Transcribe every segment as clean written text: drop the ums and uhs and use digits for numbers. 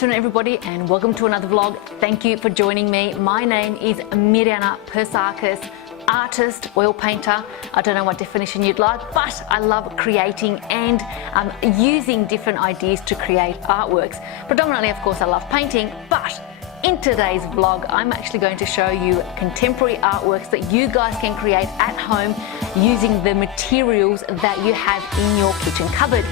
afternoon everybody and welcome to another vlog. Thank you for joining me. My name is Mirjana Persakis, artist, oil painter. I don't know what definition you'd like, but I love creating and using different ideas to create artworks. Predominantly, of course, I love painting, but in today's vlog, I'm actually going to show you contemporary artworks that you guys can create at home using the materials that you have in your kitchen cupboard.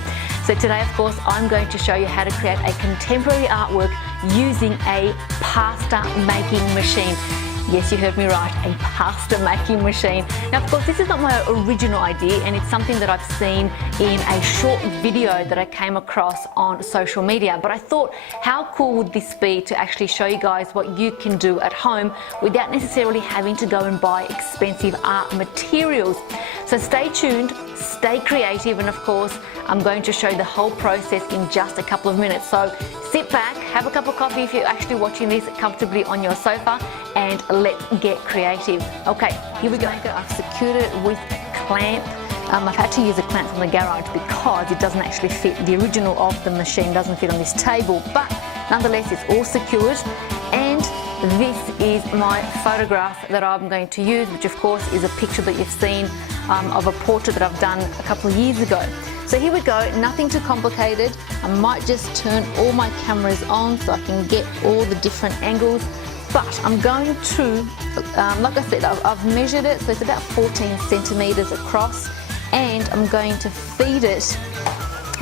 So today, of course, I'm going to show you how to create a contemporary artwork using a pasta making machine. Yes, you heard me right, a pasta making machine. Now, of course, this is not my original idea, and it's something that I've seen in a short video that I came across on social media. But I thought, how cool would this be to actually show you guys what you can do at home without necessarily having to go and buy expensive art materials. So stay tuned, stay creative, and of course, I'm going to show you the whole process in just a couple of minutes. So sit back, have a cup of coffee if you're actually watching this comfortably on your sofa, and let's get creative. Okay, here we go. I've secured it with a clamp. I've had to use a clamp from the garage because it doesn't actually fit. The original of the machine doesn't fit on this table, but nonetheless, it's all secured. And this is my photograph that I'm going to use, which of course is a picture that you've seen of a portrait that I've done a couple of years ago. So here we go, nothing too complicated. I might just turn all my cameras on so I can get all the different angles. But I'm going to, like I said, I've measured it, so it's about 14 centimeters across, and I'm going to feed it,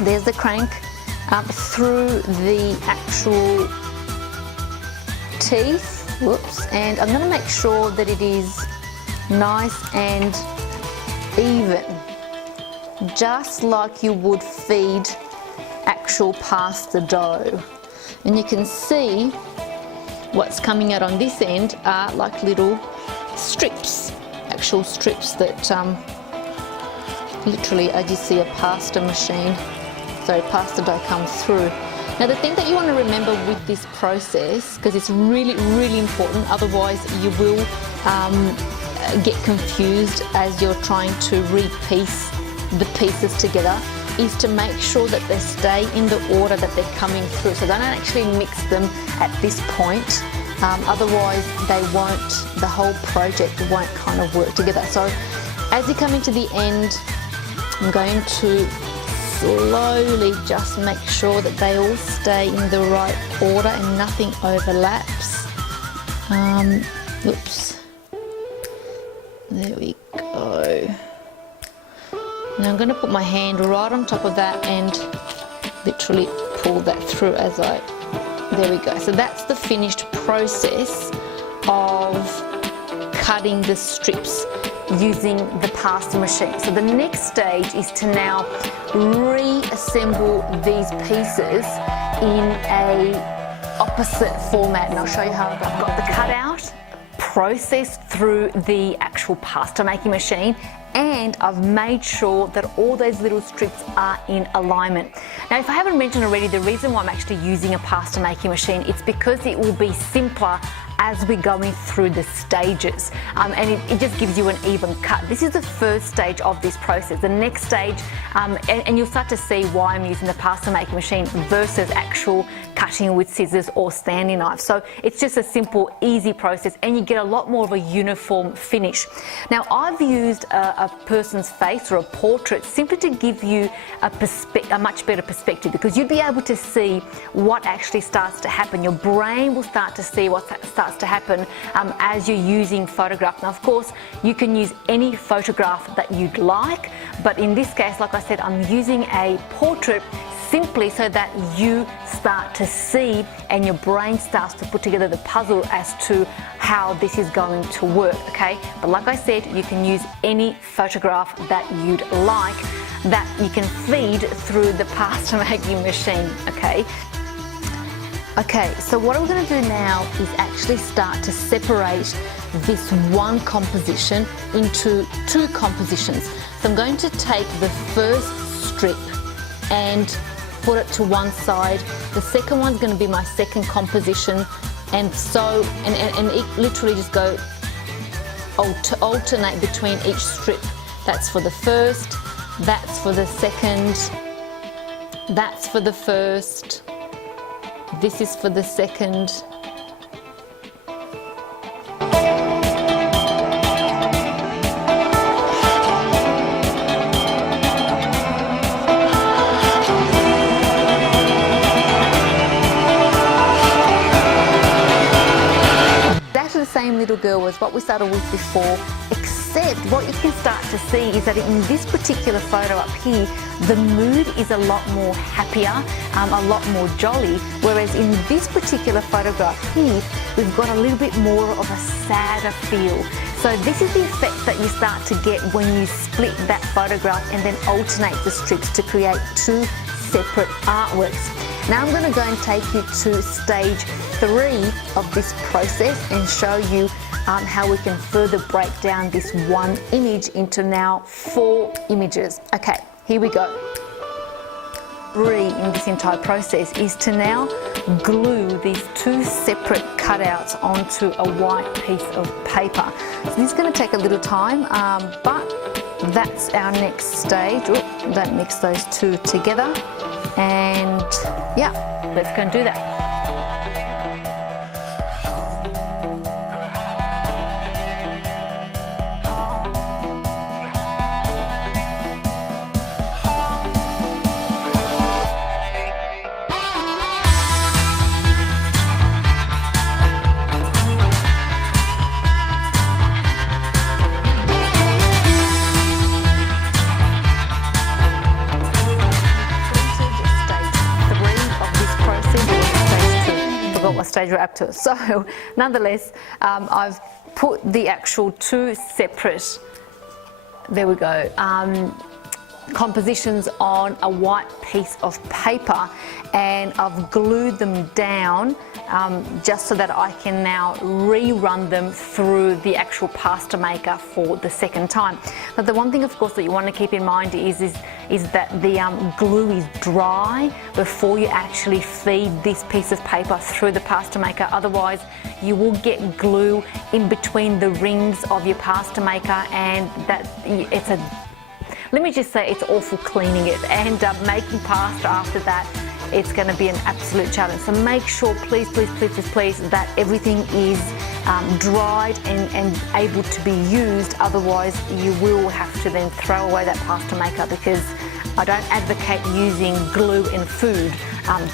there's the crank, through the actual teeth, whoops, and I'm going to make sure that it is nice and even, just like you would feed actual pasta dough. And you can see what's coming out on this end are like little strips, actual strips that literally, as you see a pasta machine, so pasta dough comes through. Now the thing that you want to remember with this process, because it's really, really important, otherwise you will get confused as you're trying to repiece the pieces together, is to make sure that they stay in the order that they're coming through. So don't actually mix them at this point, otherwise they won't, the whole project won't kind of work together. So as you come into the end, I'm going to slowly just make sure that they all stay in the right order and nothing overlaps. Oops. There we go. Now I'm going to put my hand right on top of that and literally pull that through as there we go. So that's the finished process of cutting the strips using the pasta machine. So the next stage is to now reassemble these pieces in a opposite format, and I'll show you how I've got the cutout processed through the actual pasta making machine, and I've made sure that all those little strips are in alignment. Now, if I haven't mentioned already, the reason why I'm actually using a pasta making machine, it's because it will be simpler as we're going through the stages, and it just gives you an even cut. This is the first stage of this process. The next stage, and you'll start to see why I'm using the pasta making machine versus actual cutting with scissors or standing knife. So it's just a simple, easy process, and you get a lot more of a uniform finish. Now, I've used a person's face or a portrait simply to give you a much better perspective, because you'll be able to see what actually starts to happen. Your brain will start to see what starts to happen as you're using photograph. Now, of course, you can use any photograph that you'd like, but in this case, like I said, I'm using a portrait simply so that you start to see and your brain starts to put together the puzzle as to how this is going to work, okay? But like I said, you can use any photograph that you'd like that you can feed through the pasta making machine, okay? Okay, so what I'm going to do now is actually start to separate this one composition into two compositions. So I'm going to take the first strip and put it to one side. The second one's going to be my second composition, and so and it literally just go alternate between each strip. That's for the first, that's for the second, that's for the first, This is for the second. Same little girl as what we started with before, except what you can start to see is that in this particular photo up here, the mood is a lot more happier, a lot more jolly, whereas in this particular photograph here, we've got a little bit more of a sadder feel. So this is the effect that you start to get when you split that photograph and then alternate the strips to create two separate artworks. Now I'm going to go and take you to stage 3 of this process and show you how we can further break down this one image into now 4 images. Okay, here we go. 3 in this entire process is to now glue these 2 separate cutouts onto a white piece of paper. So this is going to take a little time, but that's our next stage. Oops, don't mix those 2 together. And yeah, let's go and do that. What stage we're up to. So nonetheless, I've put the actual 2 separate, there we go, compositions on a white piece of paper, and I've glued them down just so that I can now rerun them through the actual pasta maker for the second time. But the one thing, of course, that you want to keep in mind is that the glue is dry before you actually feed this piece of paper through the pasta maker. Otherwise, you will get glue in between the rings of your pasta maker, and let me just say, it's awful cleaning it, and making pasta after that, it's going to be an absolute challenge. So make sure, please, that everything is dried and able to be used. Otherwise, you will have to then throw away that pasta maker, because I don't advocate using glue in food,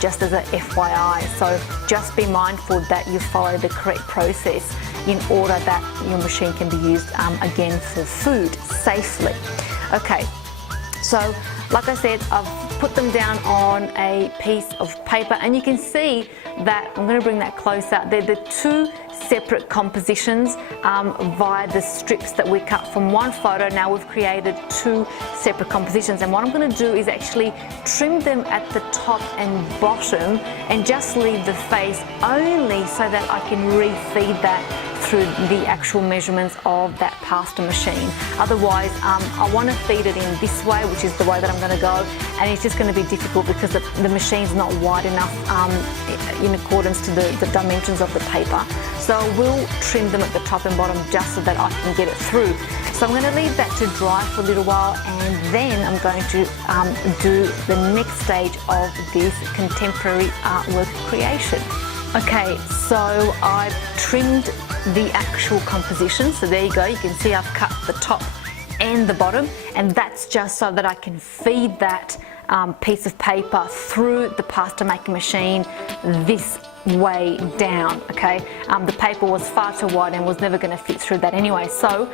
just as a FYI. So just be mindful that you follow the correct process in order that your machine can be used again for food safely. Okay, so like I said, I've put them down on a piece of paper, and you can see that, I'm going to bring that closer, they're the 2 separate compositions via the strips that we cut from one photo. Now we've created 2 separate compositions, and what I'm going to do is actually trim them at the top and bottom and just leave the face only so that I can refeed that through the actual measurements of that pasta machine. Otherwise, I want to feed it in this way, which is the way that I'm going to go, and it's just going to be difficult because the machine's not wide enough in accordance to the dimensions of the paper. So I will trim them at the top and bottom just so that I can get it through. So I'm going to leave that to dry for a little while, and then I'm going to do the next stage of this contemporary artwork creation. Okay, so I've trimmed the actual composition. So there you go, you can see I've cut the top and the bottom, and that's just so that I can feed that piece of paper through the pasta making machine this way down. Okay, the paper was far too wide and was never going to fit through that anyway, so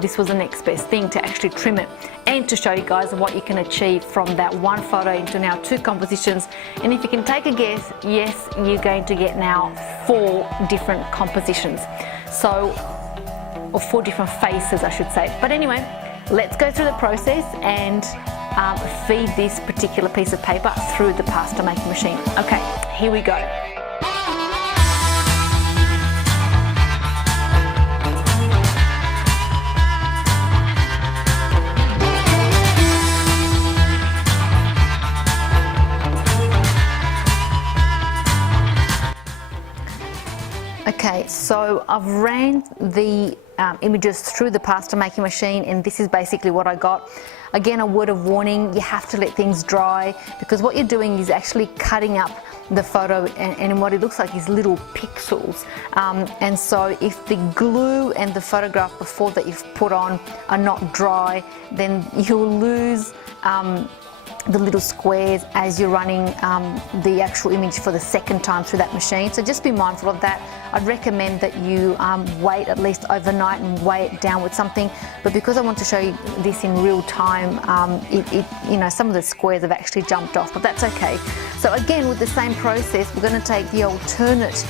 this was the next best thing, to actually trim it and to show you guys what you can achieve from that one photo into now 2 compositions. And if you can take a guess, yes, you're going to get now 4 different compositions, so, or 4 different faces I should say. But anyway, let's go through the process and feed this particular piece of paper through the pasta making machine. Okay, here we go. Okay, so I've ran the images through the pasta making machine, and this is basically what I got. Again, a word of warning, you have to let things dry, because what you're doing is actually cutting up the photo, and what it looks like is little pixels. And so if the glue and the photograph before that you've put on are not dry, then you'll lose the little squares as you're running the actual image for the second time through that machine. So just be mindful of that. I'd recommend that you wait at least overnight and weigh it down with something. But because I want to show you this in real time, you know, some of the squares have actually jumped off, but that's okay. So again, with the same process, we're going to take the alternate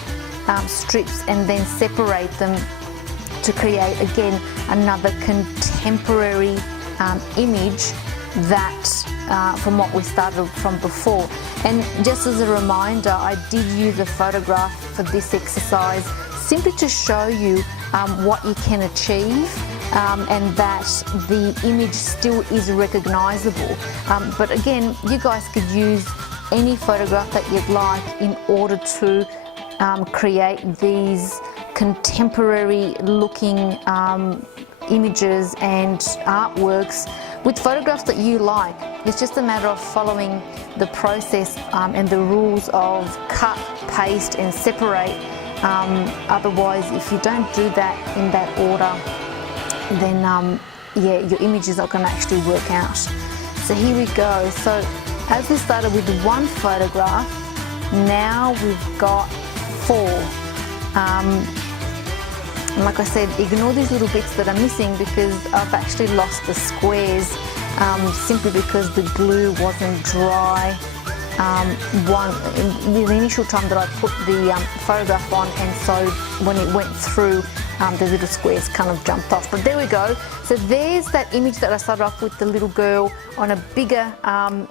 strips and then separate them to create again another contemporary image that from what we started from before. And just as a reminder, I did use a photograph for this exercise simply to show you what you can achieve and that the image still is recognizable. But again, you guys could use any photograph that you'd like in order to create these contemporary looking images and artworks with photographs that you like. It's just a matter of following the process and the rules of cut, paste and separate. Otherwise, if you don't do that in that order, then yeah, your image is not going to actually work out. So here we go. So as we started with one photograph, now we've got 4. And like I said, ignore these little bits that are missing because I've actually lost the squares simply because the glue wasn't dry in the initial time that I put the photograph on, and so when it went through, the little squares kind of jumped off. But there we go. So there's that image that I started off with, the little girl on a bigger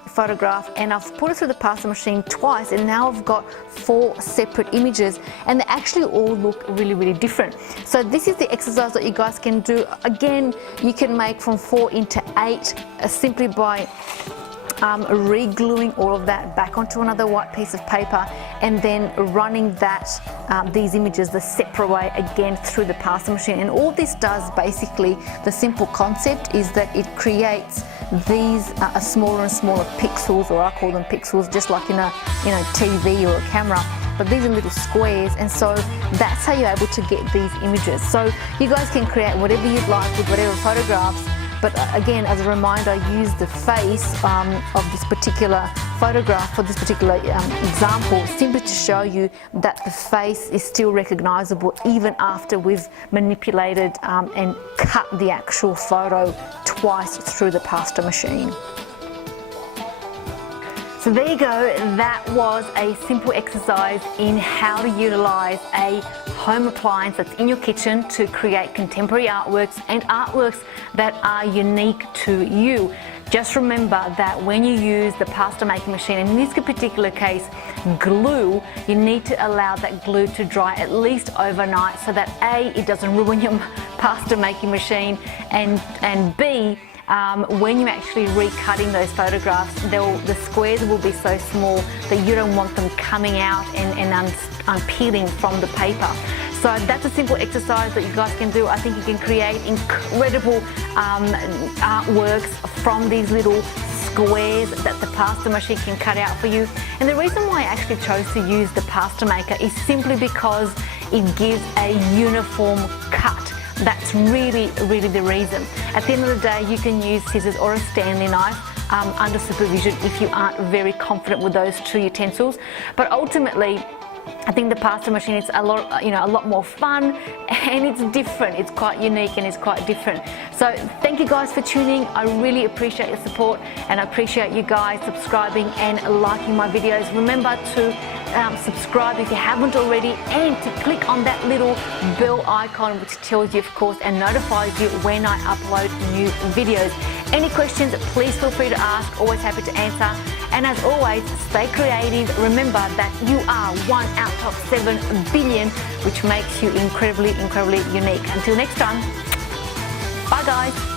photograph, and I've put it through the pasta machine twice, and now I've got 4 separate images, and they actually all look really, really different. So this is the exercise that you guys can do. Again, you can make from 4 into 8 simply by re-gluing all of that back onto another white piece of paper and then running that these images the separate way again through the pasta machine. And all this does, basically, the simple concept is that it creates these smaller and smaller pixels, or I call them pixels, just like in a TV or a camera. But these are little squares, and so that's how you're able to get these images. So you guys can create whatever you'd like with whatever photographs. But again, as a reminder, I use the face of this particular photograph for this particular example simply to show you that the face is still recognizable even after we've manipulated and cut the actual photo twice through the pasta machine. So there you go, that was a simple exercise in how to utilize a home appliance that's in your kitchen to create contemporary artworks and artworks that are unique to you. Just remember that when you use the pasta making machine, in this particular case glue, you need to allow that glue to dry at least overnight so that A, it doesn't ruin your pasta making machine, and B, when you're actually recutting those photographs, the squares will be so small that you don't want them coming out and unpeeling from the paper. So that's a simple exercise that you guys can do. I think you can create incredible artworks from these little squares that the pasta machine can cut out for you. And the reason why I actually chose to use the pasta maker is simply because it gives a uniform cut. That's really, really the reason. At the end of the day, you can use scissors or a Stanley knife under supervision if you aren't very confident with those 2 utensils. But ultimately, I think the pasta machine is a lot more fun, and it's different. It's quite unique and it's quite different. So thank you guys for tuning. I really appreciate your support, and I appreciate you guys subscribing and liking my videos. Remember to subscribe if you haven't already, and to click on that little bell icon which tells you, of course, and notifies you when I upload new videos. Any questions, please feel free to ask. Always happy to answer. And as always, stay creative. Remember that you are 1 out of 7 billion, which makes you incredibly, incredibly unique. Until next time, bye guys.